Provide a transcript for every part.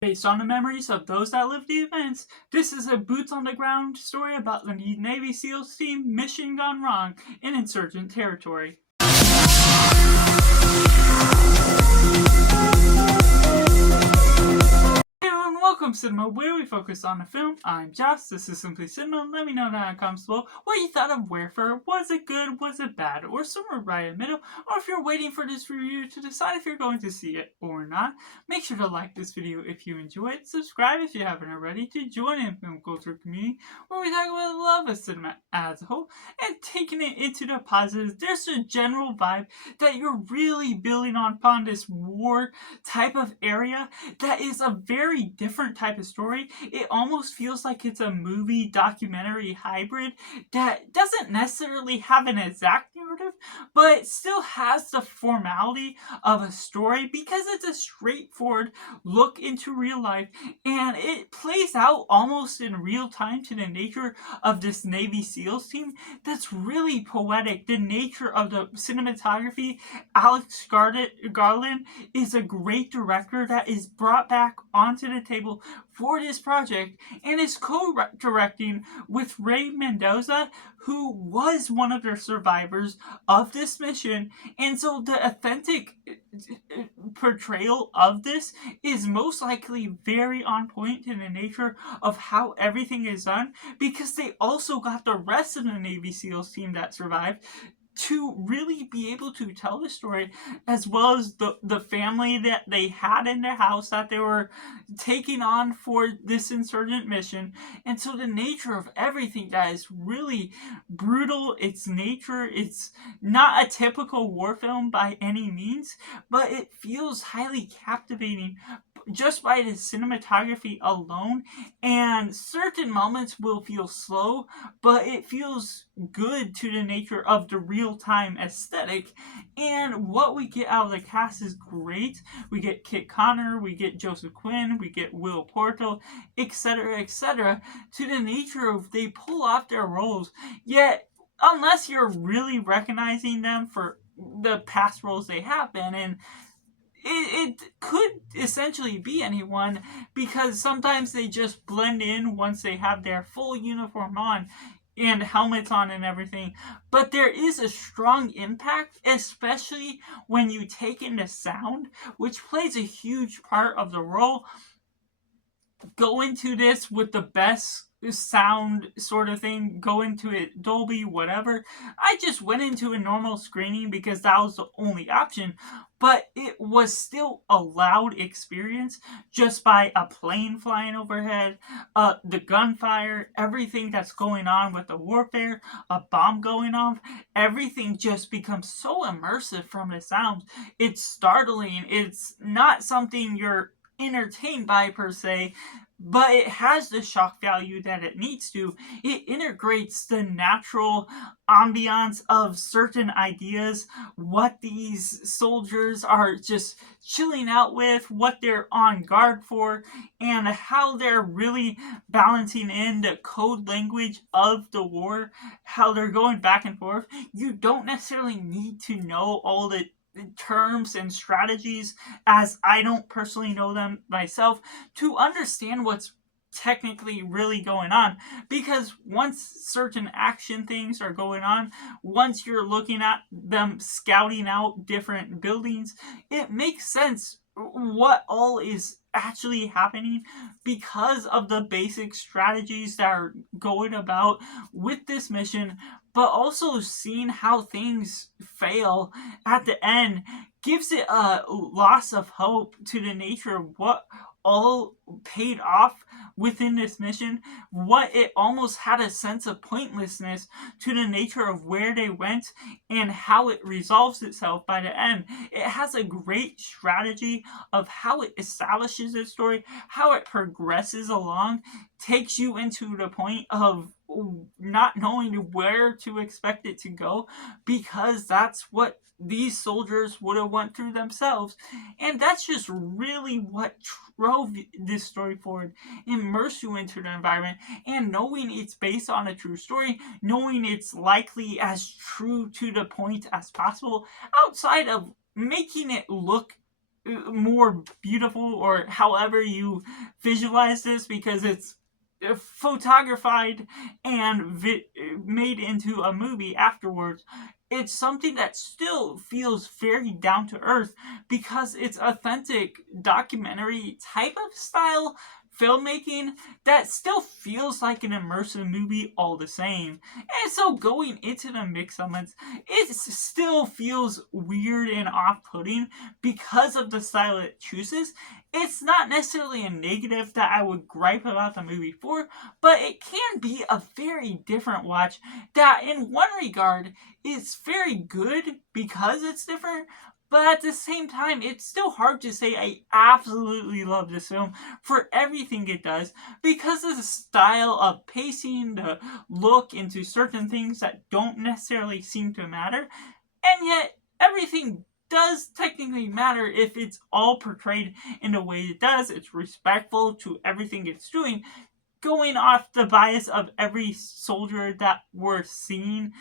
Based on the memories of those that lived the events, this is a boots-on-the-ground story about the Navy SEALs team mission gone wrong in insurgent territory. Welcome Cinema, where we focus on a film. I'm Josh, this is Simply Cinema. Let me know in the comments below what you thought of Wherefore. Was it good, was it bad, or somewhere right in the middle, or if you're waiting for this review to decide if you're going to see it or not. Make sure to like this video if you enjoy it, subscribe if you haven't already to join in the film culture community where we talk about the love of cinema as a whole and taking it into the positives. There's a general vibe that you're really building upon this war type of area that is a very different type of story. It almost feels like it's a movie documentary hybrid that doesn't necessarily have an exact narrative, but still has the formality of a story because it's a straightforward look into real life and it plays out almost in real time to the nature of this Navy SEALs team. That's really poetic. The nature of the cinematography. Garland is a great director that is brought back onto the table for this project and is co-directing with Mendoza, who was one of the survivors of this mission. And so the authentic portrayal of this is most likely very on point in the nature of how everything is done, because they also got the rest of the Navy SEALs team that survived to really be able to tell the story, as well as the family that they had in their house that they were taking on for this insurgent mission. And so the nature of everything that is really brutal, its nature, it's not a typical war film by any means, but it feels highly captivating just by the cinematography alone. And certain moments will feel slow, but it feels good to the nature of the real-time aesthetic. And what we get out of the cast is great. We get Kit Connor, we get Joseph Quinn, we get Will Portal, etc., etc. To the nature of they pull off their roles, yet unless you're really recognizing them for the past roles they have been in, it could essentially be anyone, because sometimes they just blend in once they have their full uniform on and helmets on and everything. But there is a strong impact, especially when you take in the sound, which plays a huge part of the role. Go into this with the best sound sort of thing, go into it Dolby, whatever. I just went into a normal screening because that was the only option, but it was still a loud experience just by a plane flying overhead, the gunfire, everything that's going on with the warfare, a bomb going off. Everything just becomes so immersive from the sounds. It's startling. It's not something you're entertained by per se, but it has the shock value that it needs to. It integrates the natural ambiance of certain ideas, what these soldiers are just chilling out with, what they're on guard for, and how they're really balancing in the code language of the war, how they're going back and forth. You don't necessarily need to know all the terms and strategies, as I don't personally know them myself, to understand what's technically really going on, because once certain action things are going on, once you're looking at them scouting out different buildings, it makes sense what all is actually happening because of the basic strategies that are going about with this mission. But also seeing how things fail at the end gives it a loss of hope to the nature of what all paid off within this mission, what it almost had a sense of pointlessness to the nature of where they went and how it resolves itself by the end. It has a great strategy of how it establishes its story, how it progresses along, takes you into the point of not knowing where to expect it to go, because that's what these soldiers would have went through themselves. And that's just really what drove this story forward. Immerse you into the environment, and knowing it's based on a true story, knowing it's likely as true to the point as possible, outside of making it look more beautiful, or however you visualize this, because it's photographed and made into a movie afterwards. It's something that still feels very down to earth because it's authentic documentary type of style filmmaking that still feels like an immersive movie all the same. And so going into the mix elements, it still feels weird and off-putting because of the style it chooses. It's not necessarily a negative that I would gripe about the movie for, but it can be a very different watch that, in one regard, is very good because it's different, but at the same time, it's still hard to say I absolutely love this film for everything it does because of the style of pacing, the look into certain things that don't necessarily seem to matter, and yet everything does technically matter if it's all portrayed in the way it does. It's respectful to everything it's doing, going off the bias of every soldier that we're seeing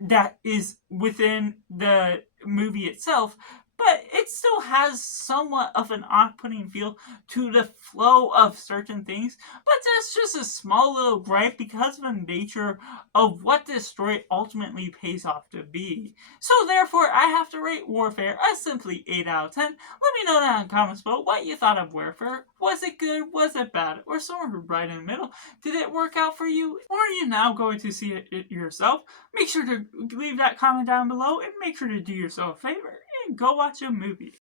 that is within the movie itself, but it still has somewhat of an off-putting feel to the flow of certain things. But that's just a small little gripe because of the nature of what this story ultimately pays off to be. So therefore, I have to rate Warfare a simply 8 out of 10. Let me know down in the comments below what you thought of Warfare. Was it good? Was it bad? Or somewhere right in the middle? Did it work out for you? Or are you now going to see it yourself? Make sure to leave that comment down below and make sure to do yourself a favor and go watch a movie.